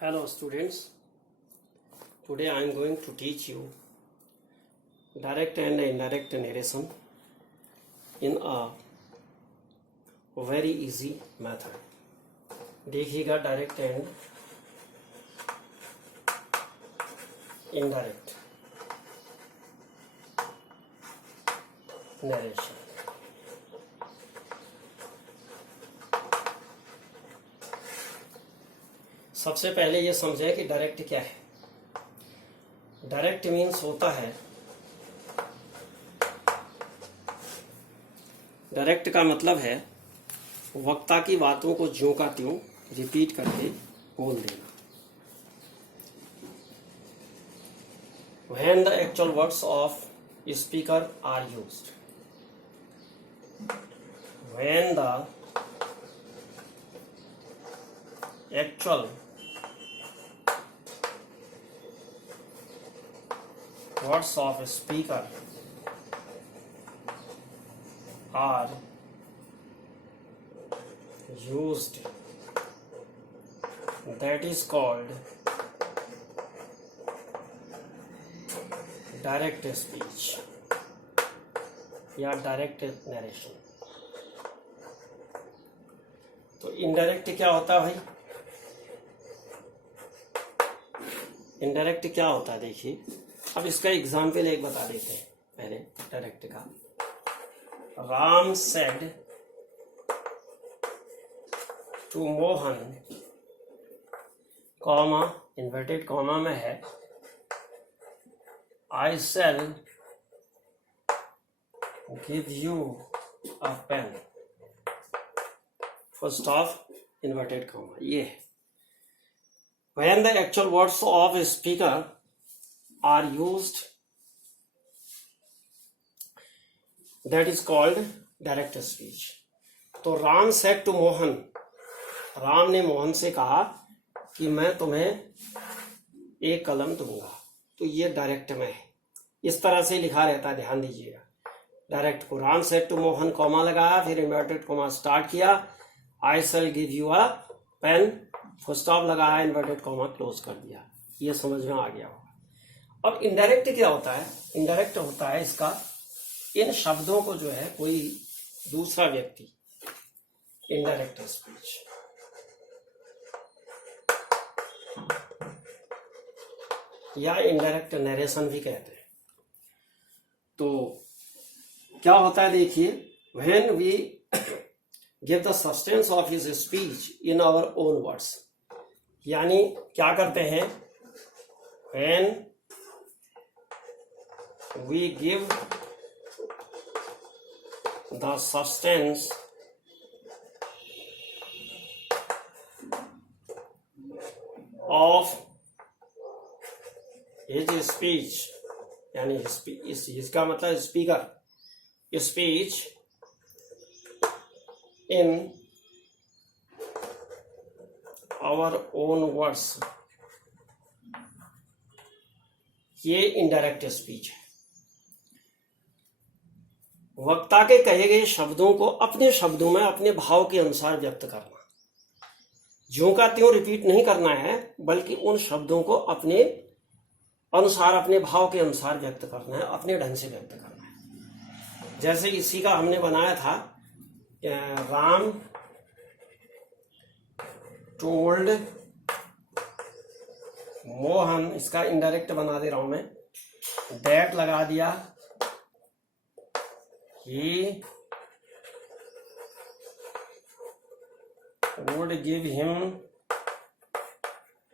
Hello students, today I am going to teach you direct and indirect narration in a very easy method. देखिएगा direct and indirect narration. सबसे पहले ये समझे कि direct क्या है। डायरेक्ट मीन्स होता है, डायरेक्ट का मतलब है वक्ता की बातों को ज्यों का त्यों रिपीट करके बोल देना। When the actual words of speaker are used, when the actual words of a speaker are used, that is called direct speech या डायरेक्ट नरेशन। तो इनडायरेक्ट क्या होता है भाई? इनडायरेक्ट क्या होता है देखिए, अब इसका एग्जाम्पल एक बता देते हैं पहले डायरेक्ट का। Ram said to Mohan, comma inverted comma में है, I shall give you a pen, first of inverted comma. ये है when the actual words of a speaker are used, that is called direct speech. तो राम said to मोहन, राम ने मोहन से कहा कि मैं तुम्हें एक कलम दूंगा। तो ये डायरेक्ट में है, इस तरह से लिखा रहता है, ध्यान दीजिएगा। डायरेक्ट को Ram said to Mohan comma लगाया, फिर इन्वर्टेड कॉमा स्टार्ट किया, I shall give you a pen, full stop लगाया, इन्वर्टेड कॉमा क्लोज कर दिया। ये समझ में आ गया होगा। अब इनडायरेक्ट क्या होता है? इनडायरेक्ट होता है इसका, इन शब्दों को जो है कोई दूसरा व्यक्ति, इनडायरेक्ट स्पीच, या इनडायरेक्ट नरेशन भी कहते हैं। तो क्या होता है देखिए, when we give the substance of his speech in our own words, यानी क्या करते हैं, when we give the substance of his speech, यानी इसका मतलब speaker, speech in our own words, ये इनडायरेक्ट स्पीच है। वक्ता के कहे गए शब्दों को अपने शब्दों में अपने भाव के अनुसार व्यक्त करना, ज्यों का त्यों रिपीट नहीं करना है, बल्कि उन शब्दों को अपने अनुसार, अपने भाव के अनुसार व्यक्त करना है, अपने ढंग से व्यक्त करना है। जैसे इसी का हमने बनाया था, राम टोल्ड मोहन, इसका इनडायरेक्ट बना दे रहा हूं मैं, दैट लगा दिया, he would give him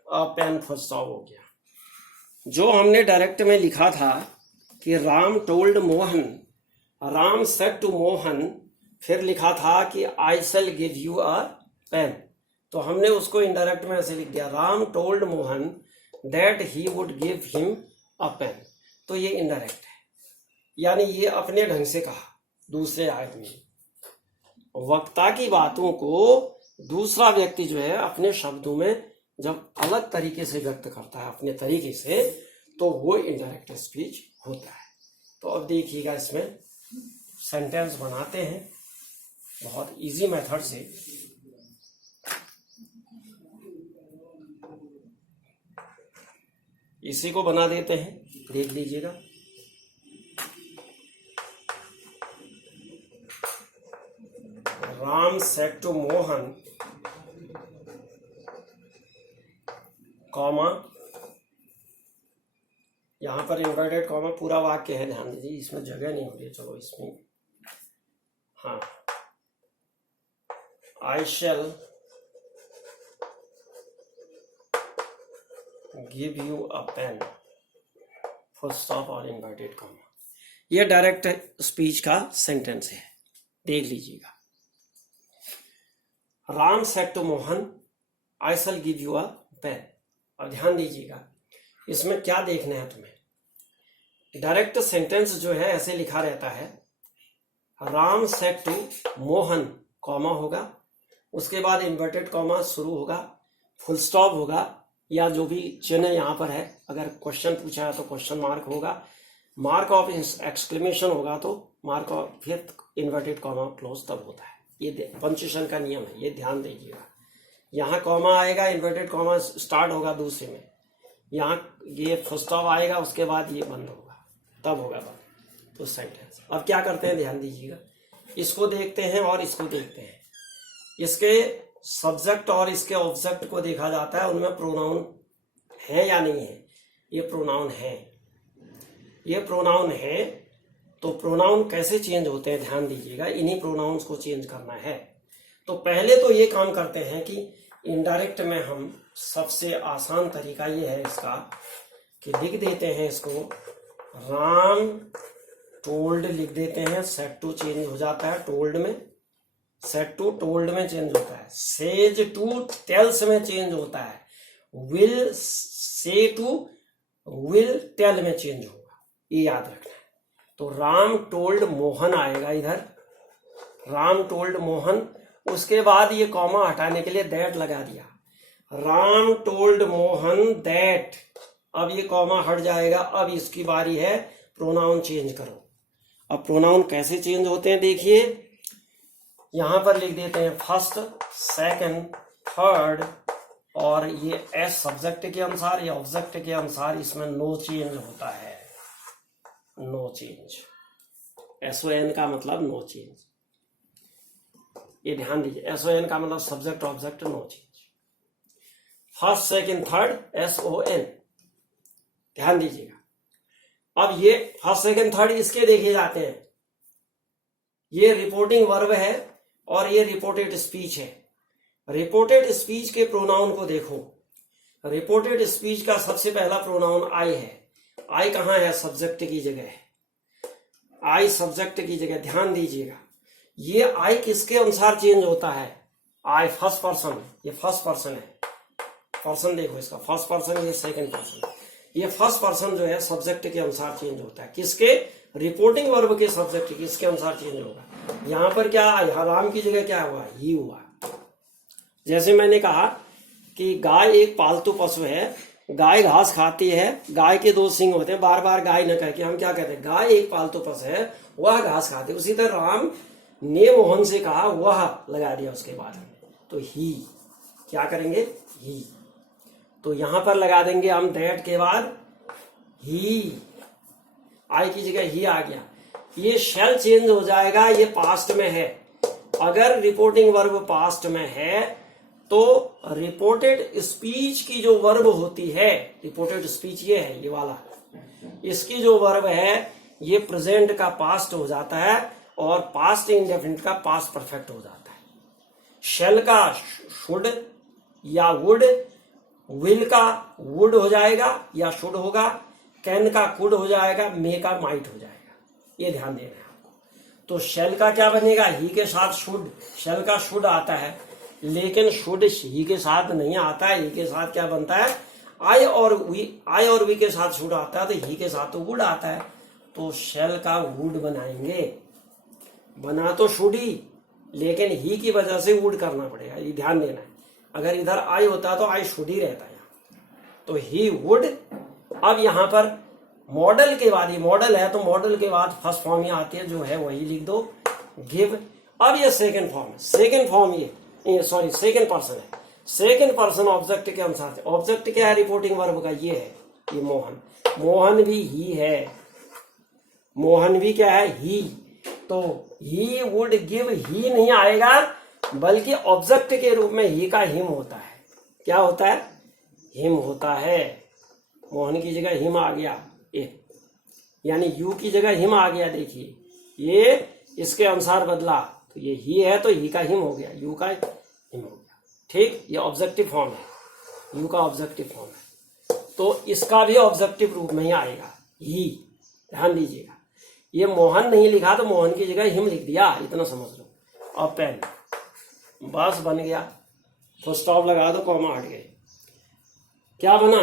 a pen, full stop हो गया। जो हमने डायरेक्ट में लिखा था कि Ram told Mohan, Ram said to Mohan, फिर लिखा था कि I shall give you a pen, तो हमने उसको इनडायरेक्ट में ऐसे लिख दिया, Ram told Mohan that he would give him a pen. तो ये इनडायरेक्ट है, यानी ये अपने ढंग से कहा दूसरे आदमी। वक्ता की बातों को दूसरा व्यक्ति जो है अपने शब्दों में जब अलग तरीके से व्यक्त करता है, अपने तरीके से, तो वो इनडायरेक्ट स्पीच होता है। तो अब देखिएगा, इसमें सेंटेंस बनाते हैं बहुत इजी मेथड से। इसी को बना देते हैं, देख लीजिएगा। Ram said to Mohan, comma, यहां पर इन्वर्टेड कॉमा पूरा वाक्य है, ध्यान दीजिए, इसमें जगह नहीं हो रही, चलो इसमें, हाँ, I shall give you a pen, full stop और इन्वर्टेड कॉमा। यह डायरेक्ट स्पीच का सेंटेंस है, देख लीजिएगा। Ram said to Mohan, I shall give you a pen. और ध्यान दीजिएगा, इसमें क्या देखना है तुम्हें। डायरेक्ट सेंटेंस जो है ऐसे लिखा रहता है, Ram said to Mohan, comma होगा, उसके बाद इन्वर्टेड कॉमा शुरू होगा, फुल स्टॉप होगा, या जो भी चिन्ह यहां पर है, अगर क्वेश्चन पूछा है तो क्वेश्चन मार्क होगा, मार्क ऑफ एक्सक्लेमेशन होगा तो मार्क ऑफ, फिर इन्वर्टेड कॉमा क्लोज तब होता है। ये पंक्चुएशन का नियम है, ये ध्यान दीजिएगा। यहाँ कॉमा आएगा, इन्वर्टेड कॉमा स्टार्ट होगा दूसरे में, यहाँ ये फुल स्टॉप आएगा, उसके बाद ये बंद होगा, तब होगा बंद, तो सेंटेंस। अब क्या करते हैं, ध्यान दीजिएगा, इसको देखते हैं और इसको देखते हैं। इसके सब्जेक्ट और इसके ऑब्जेक्ट को देखा जाता है, उनमें प्रोनाउन है या नहीं है। ये प्रोनाउन है, ये प्रोनाउन है, तो प्रोनाउन कैसे चेंज होते हैं ध्यान दीजिएगा, इन्हीं प्रोनाउंस को चेंज करना है। तो पहले तो ये काम करते हैं कि इनडायरेक्ट में हम, सबसे आसान तरीका ये है इसका कि लिख देते हैं इसको, राम टोल्ड लिख देते हैं, सेड टू चेंज हो जाता है टोल्ड में, सेड टू टोल्ड में चेंज होता है, सेज टू टेल्स में चेंज होता है, will say to will tell में चेंज होगा, ये याद रखना है। तो राम टोल्ड मोहन आएगा इधर, राम टोल्ड मोहन, उसके बाद ये कॉमा हटाने के लिए दैट लगा दिया, राम टोल्ड मोहन दैट। अब ये कॉमा हट जाएगा, अब इसकी बारी है प्रोनाउन चेंज करो। अब प्रोनाउन कैसे चेंज होते हैं देखिए, यहां पर लिख देते हैं फर्स्ट, सेकंड, थर्ड, और ये एस सब्जेक्ट के अनुसार, ये ऑब्जेक्ट के अनुसार, इसमें नो चेंज होता है, नो चेंज, SON का मतलब नो चेंज, ये ध्यान दीजिए। SON का मतलब subject object no change. First second third SON, ध्यान दीजिएगा। अब ये फर्स्ट सेकंड थर्ड इसके देखे जाते हैं, ये रिपोर्टिंग वर्ब है और ये रिपोर्टेड स्पीच है। रिपोर्टेड स्पीच के प्रोनाउन को देखो, रिपोर्टेड स्पीच का सबसे पहला प्रोनाउन आई है। आई कहां है, सब्जेक्ट की जगह है, आई सब्जेक्ट की जगह, ध्यान दीजिएगा। ये आई किसके अनुसार चेंज होता है, आई फर्स्ट पर्सन, ये फर्स्ट पर्सन है, पर्सन देखो इसका, फर्स्ट पर्सन, ये सेकंड पर्सन, ये फर्स्ट पर्सन जो है सब्जेक्ट के अनुसार चेंज होता है। किसके, रिपोर्टिंग वर्ब के सब्जेक्ट किसके अनुसार चेंज होगा। यहां पर क्या, राम की जगह क्या हुआ, ही हुआ। जैसे मैंने कहा कि गाय एक पालतू पशु है, गाय घास खाती है, गाय के 2 सिंग होते हैं, बार बार गाय न कह के हम क्या कहते हैं, गाय एक पालतू पशु है, वह घास खाती है। उसी तरह राम ने मोहन से कहा, वह लगा दिया उसके बाद, तो ही, क्या करेंगे, ही। तो यहां पर लगा देंगे हम दैट के बाद ही, आई की जगह ही आ गया। ये शैल चेंज हो जाएगा, ये पास्ट में है। अगर रिपोर्टिंग वर्ब पास्ट में है तो रिपोर्टेड स्पीच की जो वर्ब होती है, रिपोर्टेड स्पीच ये है, ये वाला, इसकी जो वर्ब है ये प्रेजेंट का पास्ट हो जाता है और पास्ट इंडेफिनिट का पास्ट परफेक्ट हो जाता है। शैल का शुड या वुड, विल का वुड हो जाएगा या शुड होगा, कैन का कुड हो जाएगा, मे का माइट हो जाएगा, ये ध्यान देना है आपको। तो शैल का क्या बनेगा, ही के साथ शुड, शैल का शुड आता है, लेकिन शुड ही के साथ नहीं आता है, ही के साथ क्या बनता है, आई और वी के साथ शुड आता है, तो ही के साथ तो वुड आता है, तो शैल का वुड बनाएंगे। बना तो शुड ही, लेकिन ही की वजह से वुड करना पड़ेगा, ये ध्यान देना है। अगर इधर आई होता तो आई शुड ही रहता है, तो ही वुड। अब यहां पर मॉडल के बाद, ये मॉडल है तो मॉडल के बाद फर्स्ट फॉर्म ही आती है, जो है वही लिख दो, गिव। अब ये सेकंड फॉर्म है, सेकंड फॉर्म ये सेकंड पर्सन है, सेकंड पर्सन ऑब्जेक्ट के अनुसार। ऑब्जेक्ट क्या है रिपोर्टिंग वर्ब का, ये है, ये मोहन, मोहन भी ही है, मोहन भी क्या है, ही। तो ही वुड गिव, ही नहीं आएगा बल्कि ऑब्जेक्ट के रूप में ही का हिम होता है। क्या होता है, हिम होता है। मोहन की जगह हिम आ गया, यानी यू की जगह हिम आ गया। देखिए ये इसके अनुसार बदला, तो ये ही है तो ही का हिम हो गया, यू का हिम हो गया। ठीक, ये ऑब्जेक्टिव फॉर्म है, यू का ऑब्जेक्टिव फॉर्म है, तो इसका भी ऑब्जेक्टिव रूप में ही आएगा, ही। ध्यान दीजिएगा, ये मोहन नहीं लिखा तो मोहन की जगह हिम लिख दिया, इतना समझ लो। अब पेन, बस बन गया, फुल स्टॉप लगा दो, कॉमा हट गए। क्या बना,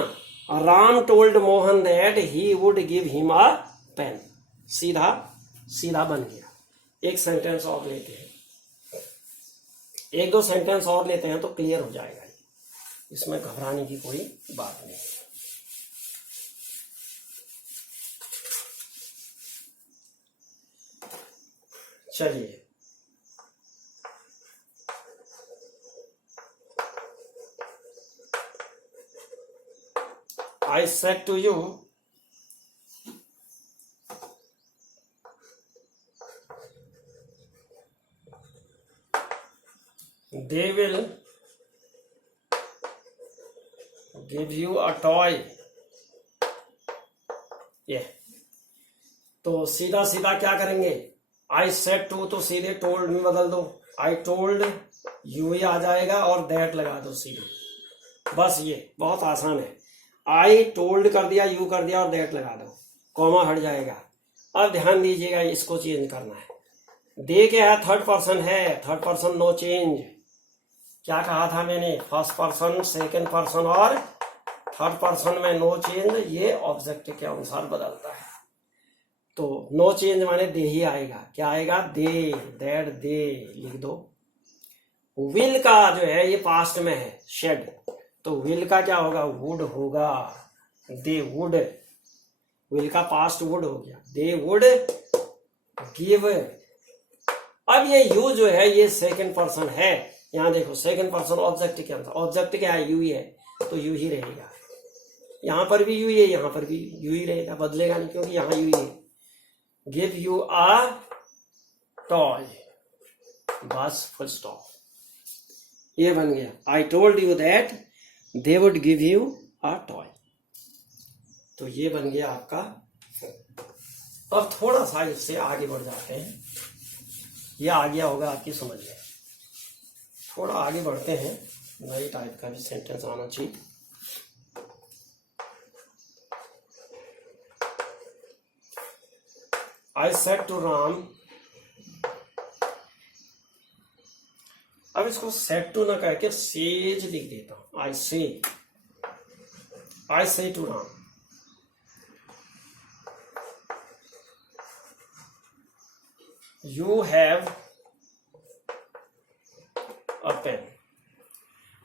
Ram told Mohan that he would give him a pen. सीधा सीधा बन गया। एक सेंटेंस और लेते हैं, एक दो सेंटेंस और लेते हैं तो क्लियर हो जाएगा, इसमें घबराने की कोई बात नहीं। चलिए, I said to you, they will give you a toy। ये तो सीधा सीधा क्या करेंगे, I said to तो सीधे told में बदल दो, I told you ही आ जाएगा और that लगा दो सीधे। बस ये बहुत आसान है, I told कर दिया, you कर दिया और that लगा दो, कॉमा हट जाएगा। अब ध्यान दीजिएगा, इसको चेंज करना है। दे क्या है, थर्ड पर्सन है, थर्ड पर्सन नो चेंज। क्या कहा था मैंने, फर्स्ट पर्सन, सेकंड पर्सन और थर्ड पर्सन में नो चेंज, ये ऑब्जेक्ट के अनुसार बदलता है। तो नो चेंज माने दे ही आएगा। क्या आएगा, दे, दैट, दे लिख दो। विल का जो है ये पास्ट में है, शेड, तो विल का क्या होगा, वुड होगा, दे वुड। विल का पास्ट वुड हो गया, दे वुड गिव। अब ये यू जो है ये सेकंड पर्सन है, यहां देखो सेकंड पर्सन ऑब्जेक्ट के अंदर, ऑब्जेक्ट क्या है, यू ही है, तो यू ही रहेगा। यहां पर भी यू ही है, यहां पर भी यू ही रहेगा, बदलेगा नहीं क्योंकि यहां यू ही है। गिव यू अ टॉय, बस फुल स्टॉप, ये बन गया। I told you that they would give you a toy, तो ये बन गया आपका। अब थोड़ा सा इससे आगे बढ़ जाते हैं, ये आ गया होगा आपकी समझ में। थोड़ा आगे बढ़ते हैं, नई टाइप का भी सेंटेंस आना चाहिए। आई सेड टू राम, अब इसको सेड टू ना कह के सेज लिख देता हूं। I say to Ram, you have a pen.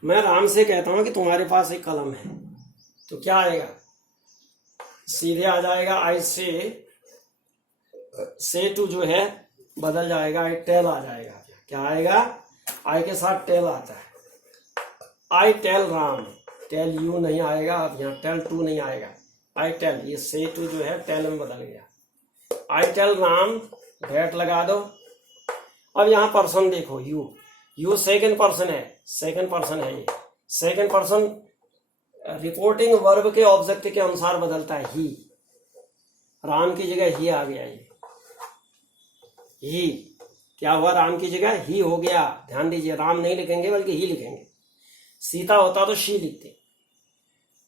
मैं राम से कहता हूं कि तुम्हारे पास एक कलम है, तो क्या आएगा, सीधे आ जाएगा। आई से टू जो है बदल जाएगा, आई टेल आ जाएगा। क्या आएगा, आई के साथ टेल आता है। I tell Ram, tell you नहीं आएगा, अब यहाँ टेल टू नहीं आएगा, आई टेल, ये से टू जो है टेल में बदल गया। आई टेल राम, दैट लगा दो। अब यहाँ पर्सन देखो, यू सेकंड पर्सन है, सेकंड पर्सन है, ये सेकंड पर्सन रिपोर्टिंग वर्ब के ऑब्जेक्ट के अनुसार बदलता है, ही। राम की जगह ही आ गया, ये ही क्या हुआ, राम की जगह ही हो गया। ध्यान दीजिए, राम नहीं लिखेंगे बल्कि ही लिखेंगे। सीता होता तो शी लिखते,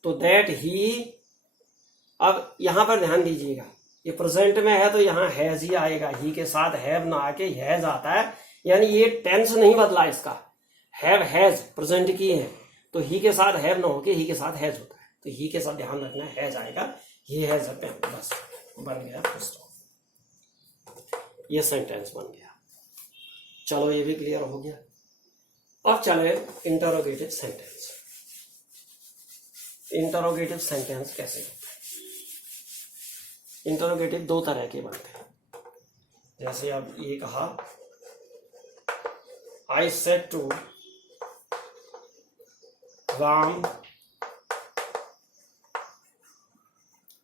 तो दैट ही। अब यहां पर ध्यान दीजिएगा, ये प्रेजेंट में है तो यहाँ हैज ही आएगा, ही के साथ हैव ना आके हैज आता है, यानी ये टेंस नहीं बदला इसका। हैव हैज प्रेजेंट की है, तो ही के साथ हैव ना होके ही के साथ हैज होता है, तो ही के साथ ध्यान रखना, हैज आएगा, ही हैज अ पेन, बस बन गया फुल स्टॉप। ये सेंटेंस बन गया। चलो ये भी क्लियर हो गया। अब चले इंटरोगेटिव सेंटेंस। इंटरोगेटिव सेंटेंस कैसे होता है, इंटरोगेटिव दो तरह के बनते हैं। जैसे अब ये कहा, I said to Ram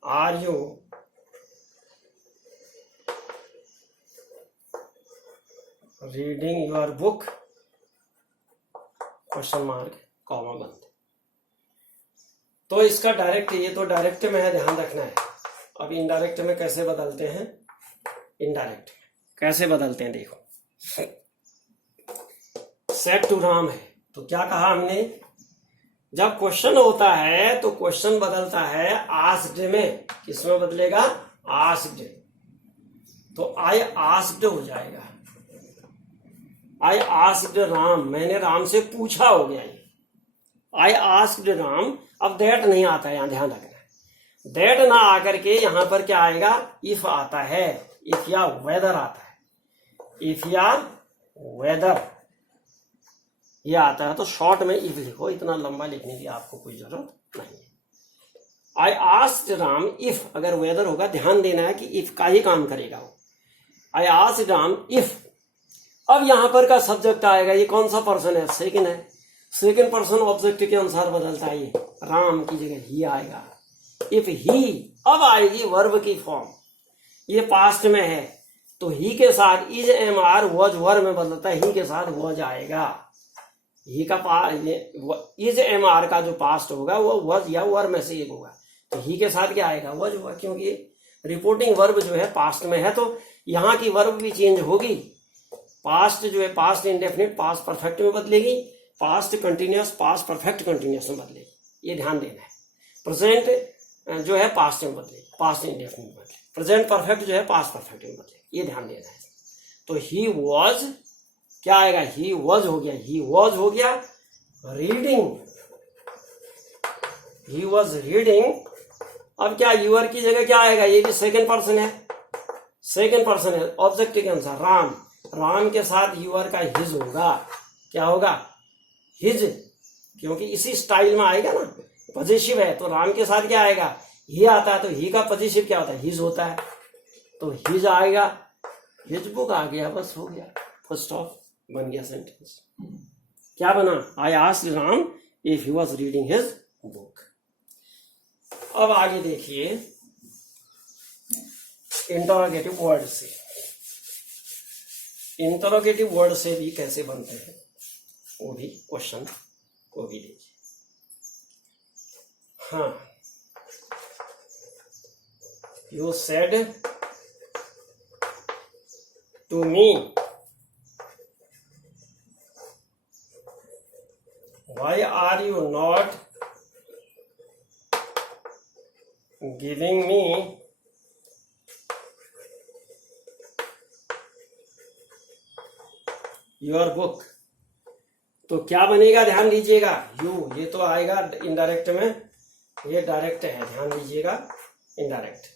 are you reading your book, question mark, comma बंद। तो इसका डायरेक्ट, ये तो डायरेक्ट में है, ध्यान रखना है। अब इनडायरेक्ट में कैसे बदलते हैं, इनडायरेक्ट में कैसे बदलते हैं देखो। सेट टू राम है तो क्या कहा हमने, जब क्वेश्चन होता है तो क्वेश्चन बदलता है आस्क्ड में, किसमें बदलेगा, आस्क्ड। तो आई आस्क्ड हो जाएगा, आई आस्क्ड राम, मैंने राम से पूछा हो गया ये, आई आस्क्ड राम। अब दैट नहीं आता है, यहां ध्यान रखना है, दैट ना आकर के यहां पर क्या आएगा, इफ आता है, इफ या वेदर आता है, इफ या वेदर ये आता है। तो शॉर्ट में इफ लिखो, इतना लंबा लिखने की आपको कोई जरूरत नहीं है। आई आस्क्ड राम इफ, अगर वेदर होगा ध्यान देना है कि इफ का ही काम करेगा वो। आई आस्क्ड राम इफ, अब यहां पर का सब्जेक्ट आएगा, ये कौन सा पर्सन है, सेकंड है, सेकंड पर्सन ऑब्जेक्ट के अनुसार बदलता है, ये राम की जगह ही आएगा। इफ ही, अब आएगी वर्ब की फॉर्म, ये पास्ट में है तो ही के साथ is am are was were में बदलता है, ही के साथ वॉज आएगा। ही का इज एम आर का जो पास्ट होगा वो वॉज या वर में से एक होगा, तो ही के साथ क्या आएगा, वॉज होगा, क्योंकि रिपोर्टिंग वर्ब जो है पास्ट में है तो यहाँ की वर्ब भी चेंज होगी। पास्ट जो है पास्ट इंडेफिनिट पास्ट परफेक्ट में बदलेगी, past continuous past perfect continuous में बदलेगी, ये ध्यान देना है। प्रेजेंट जो है पास्ट में बदलेगी, पास्ट इंडेफिनिट में बदलेगी, प्रेजेंट परफेक्ट जो है पास्ट परफेक्ट में बदलेगी, ये ध्यान देना है। तो ही वॉज क्या आएगा, ही वॉज हो गया, ही वॉज हो गया रीडिंग, ही वॉज रीडिंग। अब क्या यूर की जगह क्या आएगा, ये भी सेकंड पर्सन है, सेकंड पर्सन है ऑब्जेक्ट के अनुसार, राम, राम के साथ यूर का हिज होगा, क्या होगा, हिज, क्योंकि इसी स्टाइल में आएगा ना, पॉजिटिव है तो राम के साथ क्या आएगा, ही आता है, तो ही का पॉजिटिव क्या होता है, हिज होता है, तो हिज आएगा, हिज बुक आ गया, बस हो गया, फुल स्टॉप, बन गया सेंटेंस। क्या बना, I asked Ram if he was reading his book. अब आगे देखिए इंटरोगेटिव वर्ड से, इंटरोगेटिव वर्ड से भी कैसे बनते हैं वो भी क्वेश्चन को भी देखिए। हाँ, you said to me why are you not giving me your book। तो क्या बनेगा, ध्यान दीजिएगा, यू, ये तो आएगा इनडायरेक्ट में, ये डायरेक्ट है, ध्यान दीजिएगा, इनडायरेक्ट।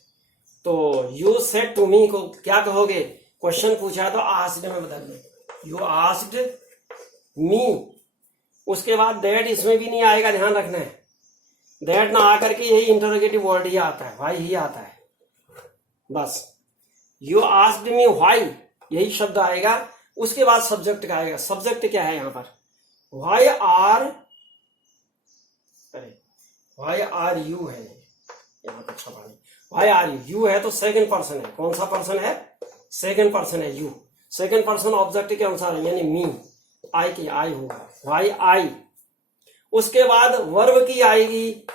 तो यू सेड टू मी को क्या कहोगे, क्वेश्चन पूछा तो आस्क्ड में बदल दो, यू आस्क्ड मी। उसके बाद दैट इसमें भी नहीं आएगा, ध्यान रखना है, दैट ना आकर के यही इंटरोगेटिव वर्ड ही आता है, व्हाई ही आता है, बस। यू आस्क्ड मी व्हाई, यही शब्द आएगा, उसके बाद सब्जेक्ट का आएगा। सब्जेक्ट क्या है यहाँ पर, व्हाई आर, अरे व्हाई आर यू है यहाँ पर छपा नहीं, व्हाई आर यू, यू है तो सेकंड पर्सन है, कौन सा पर्सन है, सेकंड पर्सन है यू, सेकंड पर्सन ऑब्जेक्ट के अनुसार है, यानी मी, आई की आई होगा, व्हाई आई। उसके बाद वर्ब की आएगी,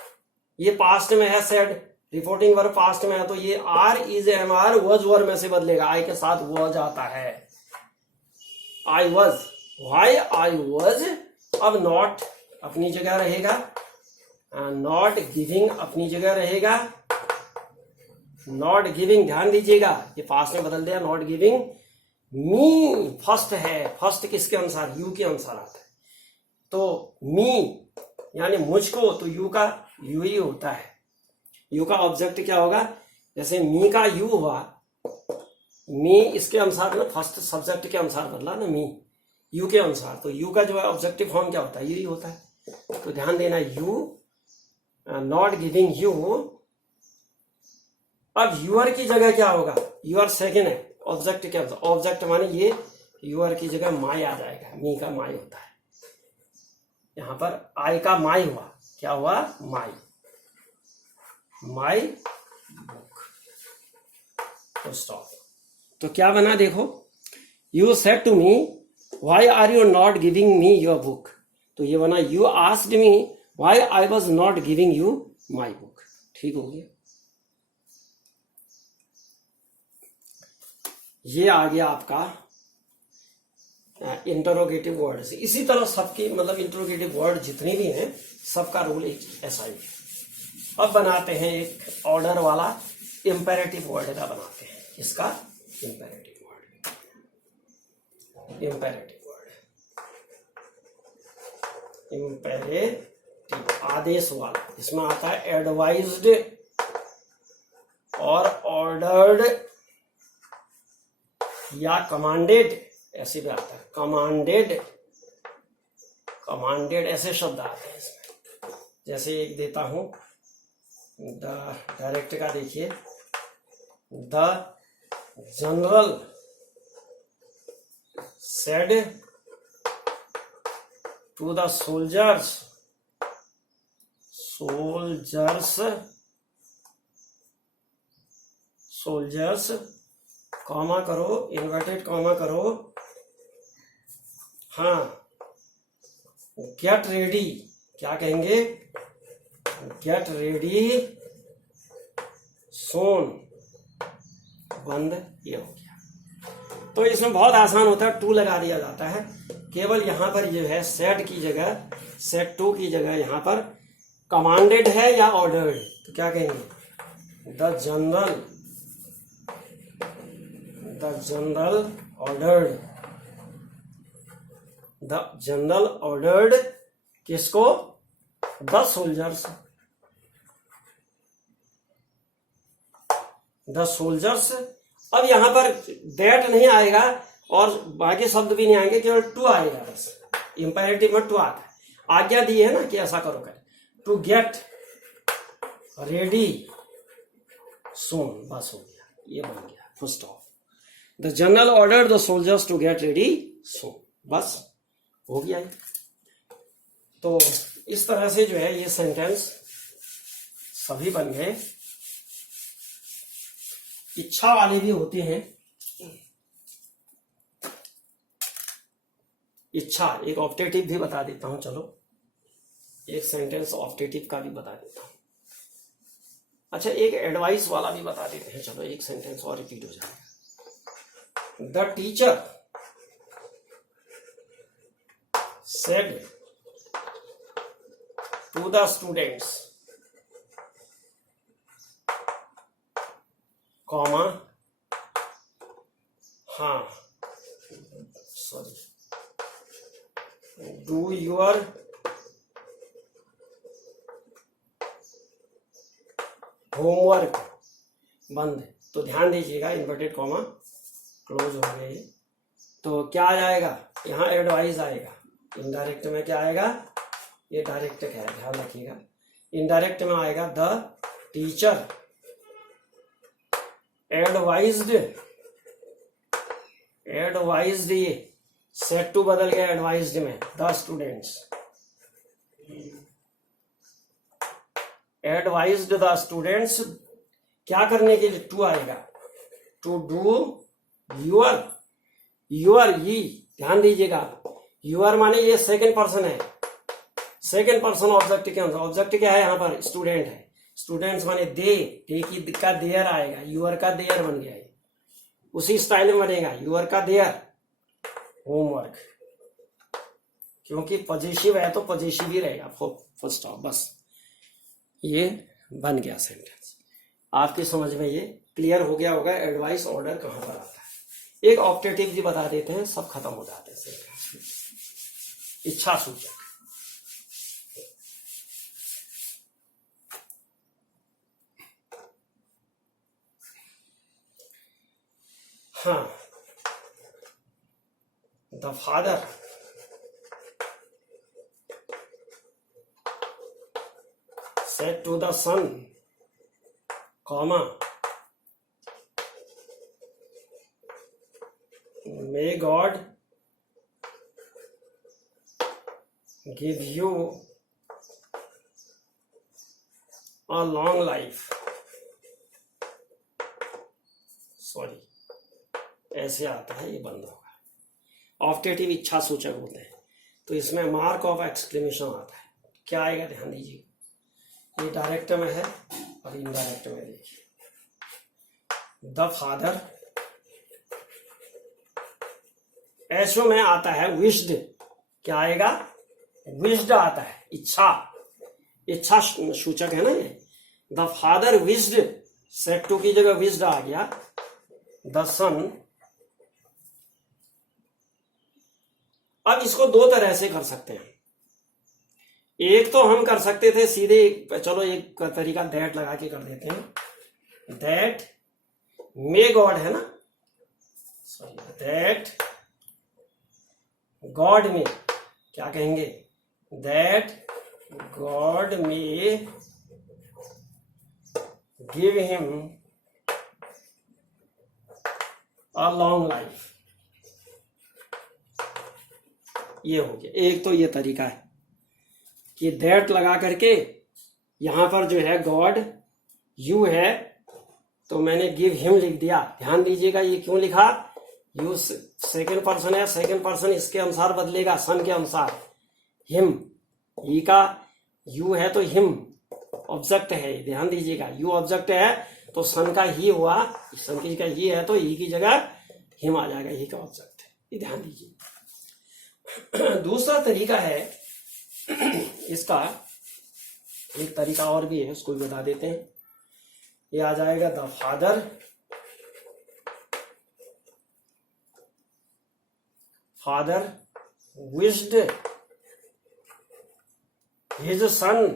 ये पास्ट में है सेड, रिपोर्टिंग वर्ब पास्ट में है तो ये are is am are was verb में से बदलेगा, आई के साथ वॉज आता है, I was, why I was. अब नॉट अपनी जगह रहेगा, नॉट गिविंग अपनी जगह रहेगा, नॉट गिविंग, ध्यान दीजिएगा ये पास्ट में बदल दिया, नॉट गिविंग मी फर्स्ट है, फर्स्ट किसके अनुसार, यू के अनुसार आता है, तो मी यानी मुझको, तो यू का यू ही होता है, यू का ऑब्जेक्ट क्या होगा, जैसे मी का यू हुआ, मी इसके अनुसार ना, फर्स्ट सब्जेक्ट के अनुसार बदला ना, मी यू के अनुसार, तो यू का जो है ऑब्जेक्टिव फॉर्म क्या होता है, यू ही होता है। तो ध्यान देना, यू, नॉट गिविंग यू। अब यूआर की जगह क्या होगा, यूआर सेकेंड है ऑब्जेक्ट के अनुसार, ऑब्जेक्ट माने ये यूआर की जगह माई आ जाएगा, मी का माई होता है, यहां पर आई का माई हुआ, क्या हुआ, माई, माई बुक, तो स्टॉप। तो क्या बना देखो, you said to me why are you not giving me your book, तो ये बना you asked me why I was not giving you my book. ठीक हो गया, ये आ गया आपका इंटरोगेटिव वर्ड्स। इसी तरह सबकी मतलब इंटरोगेटिव वर्ड जितने भी हैं सबका रूल ऐसा ही है। अब बनाते हैं एक ऑर्डर वाला इंपेरेटिव वर्ड का बनाते हैं, इसका इंपेरेटिव वर्ड, इंपेरेटिव आदेश वाला। इसमें आता है एडवाइज्ड और ऑर्डर्ड या कमांडेड, ऐसे भी आता है कमांडेड, ऐसे शब्द आते हैं इसमें। जैसे एक देता हूं, द डायरेक्ट का देखिए, the general said to the soldiers, comma करो, इन्वर्टेड कॉमा करो, हाँ, गेट रेडी, क्या कहेंगे, गेट रेडी सोन, बंद, ये हो गया। तो इसमें बहुत आसान होता है, टू लगा दिया जाता है। केवल यहां पर जो है सेट की जगह, सेट टू की जगह यहां पर कमांडेड है या ऑर्डर्ड, तो क्या कहेंगे, द जनरल ऑर्डर्ड किसको, द सोल्जर्स। अब यहां पर दैट नहीं आएगा और बाकी शब्द भी नहीं आएंगे, केवल टू आएगा बस। इंपेरेटिव में टू आता है, आज्ञा दी है ना कि ऐसा करो, कर टू गेट रेडी सोन, बस हो गया, ये बन गया full stop. The general order the soldiers to get ready soon, बस हो गया। तो इस तरह से जो है ये सेंटेंस सभी बन गए। इच्छा वाले भी होते हैं, इच्छा, एक ऑप्टेटिव भी बता देता हूं, चलो एक सेंटेंस ऑप्टेटिव का भी बता देता हूं। अच्छा, एक एडवाइस वाला भी बता देते हैं, चलो एक सेंटेंस और रिपीट हो जाएगा। The teacher said to the students, comma, हाँ, sorry, do your homework, बंद। तो ध्यान दीजिएगा, इन्वर्टेड कॉमा क्लोज हो गया ये। तो क्या आ जाएगा, यहाँ एडवाइस आएगा, इनडायरेक्ट में क्या आएगा, ये डायरेक्ट क्या है, ध्यान रखिएगा। इनडायरेक्ट में आएगा द टीचर एडवाइज्ड, ये सेट टू बदल गया एडवाइज्ड में, the students, advised the students, क्या करने के लिए, टू आएगा, टू डू यूर, ये ध्यान दीजिएगा, यूआर माने ये सेकंड पर्सन है, सेकंड पर्सन ऑब्जेक्ट के अंदर, ऑब्जेक्ट क्या है यहाँ पर, स्टूडेंट है, स्टूडेंट्स माने दे की का देयर आएगा, यूआर का देयर बन गया है, उसी स्टाइल में बनेगा, यूआर का देयर होमवर्क, क्योंकि पॉजिटिव है तो पॉजिटिव ही रहेगा, फुल स्टॉप, बस ये बन गया सेंटेंस। आपकी समझ में ये क्लियर हो गया होगा, एडवाइस ऑर्डर कहां पर आता है। एक ऑप्टेटिव भी बता देते हैं, सब खत्म हो जाते हैं सेंटेंस। इच्छा सूचक, हाँ, the father said to the son, comma, may God give you a long life, ऐसे आता है, ये बंद होगा। ऑप्टेटिव इच्छा सूचक होते हैं, तो इसमें मार्क ऑफ एक्सक्लेमेशन आता है। क्या आएगा ध्यान दीजिए, ये डायरेक्ट में है और इनडायरेक्ट में देखिए। द फादर, ऐसो में आता है विश्ड, क्या आएगा, विश्ड आता है, इच्छा, इच्छा सूचक है ना ये। The father wished, said to की जगह विश्ड आ गया। द सन, अब इसको दो तरह से कर सकते हैं। एक तो हम कर सकते थे सीधे, चलो एक तरीका दैट लगा के कर देते हैं। दैट मे गॉड है ना, सॉरी, दैट गॉड में, क्या कहेंगे, दैट गॉड में give him a long life. ये हो गया एक, तो ये तरीका है कि दैट लगा करके यहां पर जो है गॉड यू है, तो मैंने गिव हिम लिख दिया। ध्यान दीजिएगा ये क्यों लिखा, यू सेकेंड पर्सन है, सेकेंड पर्सन इसके अनुसार बदलेगा, सन के अनुसार। हिम, ई का यू है तो हिम ऑब्जेक्ट है, ध्यान दीजिएगा, यू ऑब्जेक्ट है तो सन का ही हुआ, सन की जगह ही है तो ही की जगह हिम आ जाएगा, ही का ऑब्जेक्ट है, ये ध्यान दीजिए। दूसरा तरीका है इसका, एक तरीका और भी है, उसको भी बता देते हैं। ये आ जाएगा the father, father wished his son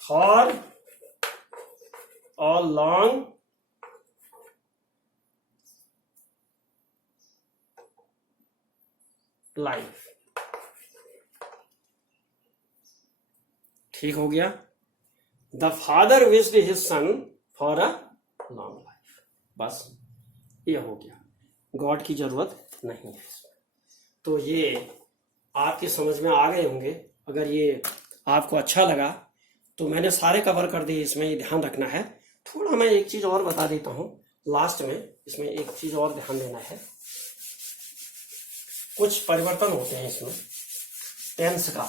for a long life. ठीक हो गया, the father wished his son for a long life, बस ये हो गया, गॉड की जरूरत नहीं है इसमें। तो ये आपकी समझ में आ गए होंगे। अगर ये आपको अच्छा लगा तो मैंने सारे कवर कर दिए, इसमें ये ध्यान रखना है। थोड़ा मैं एक चीज और बता देता हूं लास्ट में, इसमें एक चीज और ध्यान देना है, कुछ परिवर्तन होते हैं इसमें टेंस का।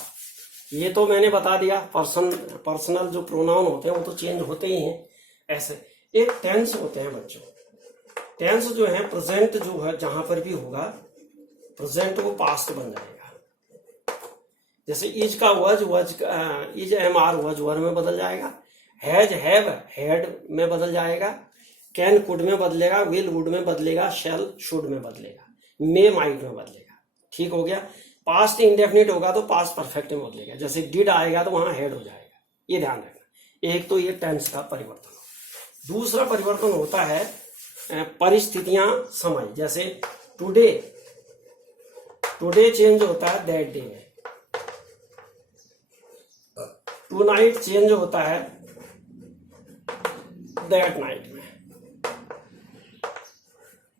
ये तो मैंने बता दिया, पर्सनल जो प्रोनाउन होते हैं वो तो चेंज होते ही हैं। ऐसे एक टेंस होते हैं बच्चों, टेंस जो है प्रेजेंट जो है जहां पर भी होगा प्रेजेंट वो पास्ट बन जाएगा। जैसे इज का वज, इज एम आर वज वर में बदल जाएगा, हैज हैव हैड में बदल जाएगा, कैन कुड में बदलेगा, विल वुड में बदलेगा, शैल शुड में बदलेगा, मे माइट में बदलेगा। ठीक हो गया। पास्ट इंडेफिनिट होगा तो पास्ट परफेक्ट में बदलेगा, जैसे डिड आएगा तो वहां हैड हो जाएगा, ये ध्यान रखना। एक तो ये टेंस का परिवर्तन। दूसरा परिवर्तन होता है परिस्थितियां, समय, जैसे टुडे, टुडे चेंज होता है दैट डे में, टू नाइट चेंज होता है दैट नाइट में,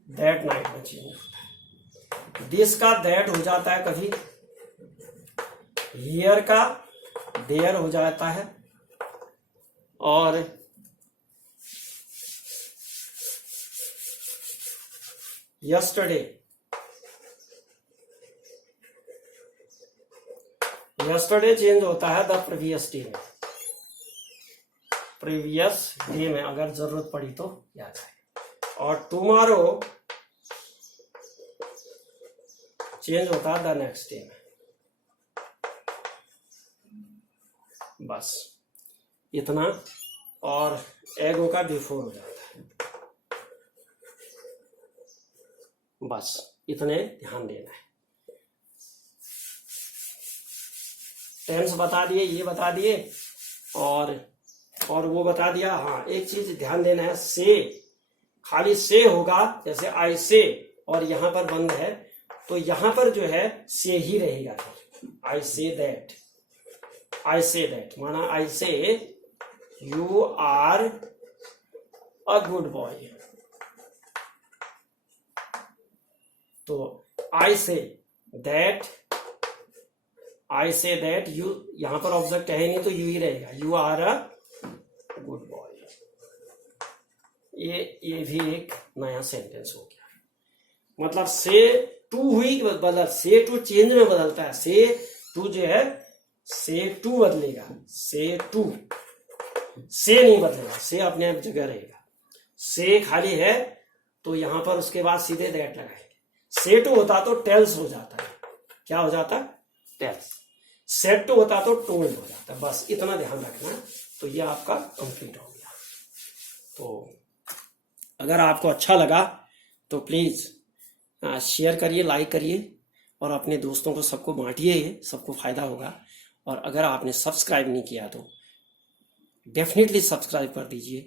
दैट नाइट में चेंज होता है। दिस का दैट हो जाता है कभी, हियर का देयर हो जाता है, और यस्टरडे, यस्टरडे चेंज होता है द प्रीवियस डे में, प्रीवियस डे में अगर जरूरत पड़ी तो याद आए। और टुमारो चेंज होता है द नेक्स्ट डे में। बस इतना, और एगो का बिफोर हो जाता है। बस इतने ध्यान देना है। टेंस बता दिए, ये बता दिए, और वो बता दिया। हाँ, एक चीज ध्यान देना है, से, खाली से होगा, जैसे आई से, और यहां पर बंद है तो यहां पर जो है से ही रहेगा। आई say that, I say that माना I say you are a good boy. तो I say that, I say that you, यहां पर ऑब्जेक्ट है नहीं तो यू ही रहेगा, you are a good boy, ये भी एक नया सेंटेंस हो गया। मतलब से टू हुई बदल, से टू चेंज में बदलता है। से टू जो है से टू बदलेगा, से टू, से नहीं बदलेगा, से अपने जगह रहेगा। से खाली है तो यहां पर उसके बाद सीधे दैट लगाएंगे। से टू होता तो टेल्स हो जाता है। क्या हो जाता? टेल्स। सेट टू होता तो टोल्ड हो जाता। बस इतना ध्यान रखना। तो ये आपका कंप्लीट हो गया। तो अगर आपको अच्छा लगा तो प्लीज शेयर करिए, लाइक करिए और अपने दोस्तों को सबको बांटिए, ये सबको फायदा होगा। और अगर आपने सब्सक्राइब नहीं किया तो डेफिनेटली सब्सक्राइब कर दीजिए,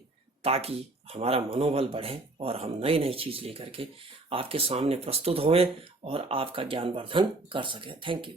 ताकि हमारा मनोबल बढ़े और हम नई नई चीज लेकर के आपके सामने प्रस्तुत हों और आपका ज्ञानवर्धन कर सकें। Thank you.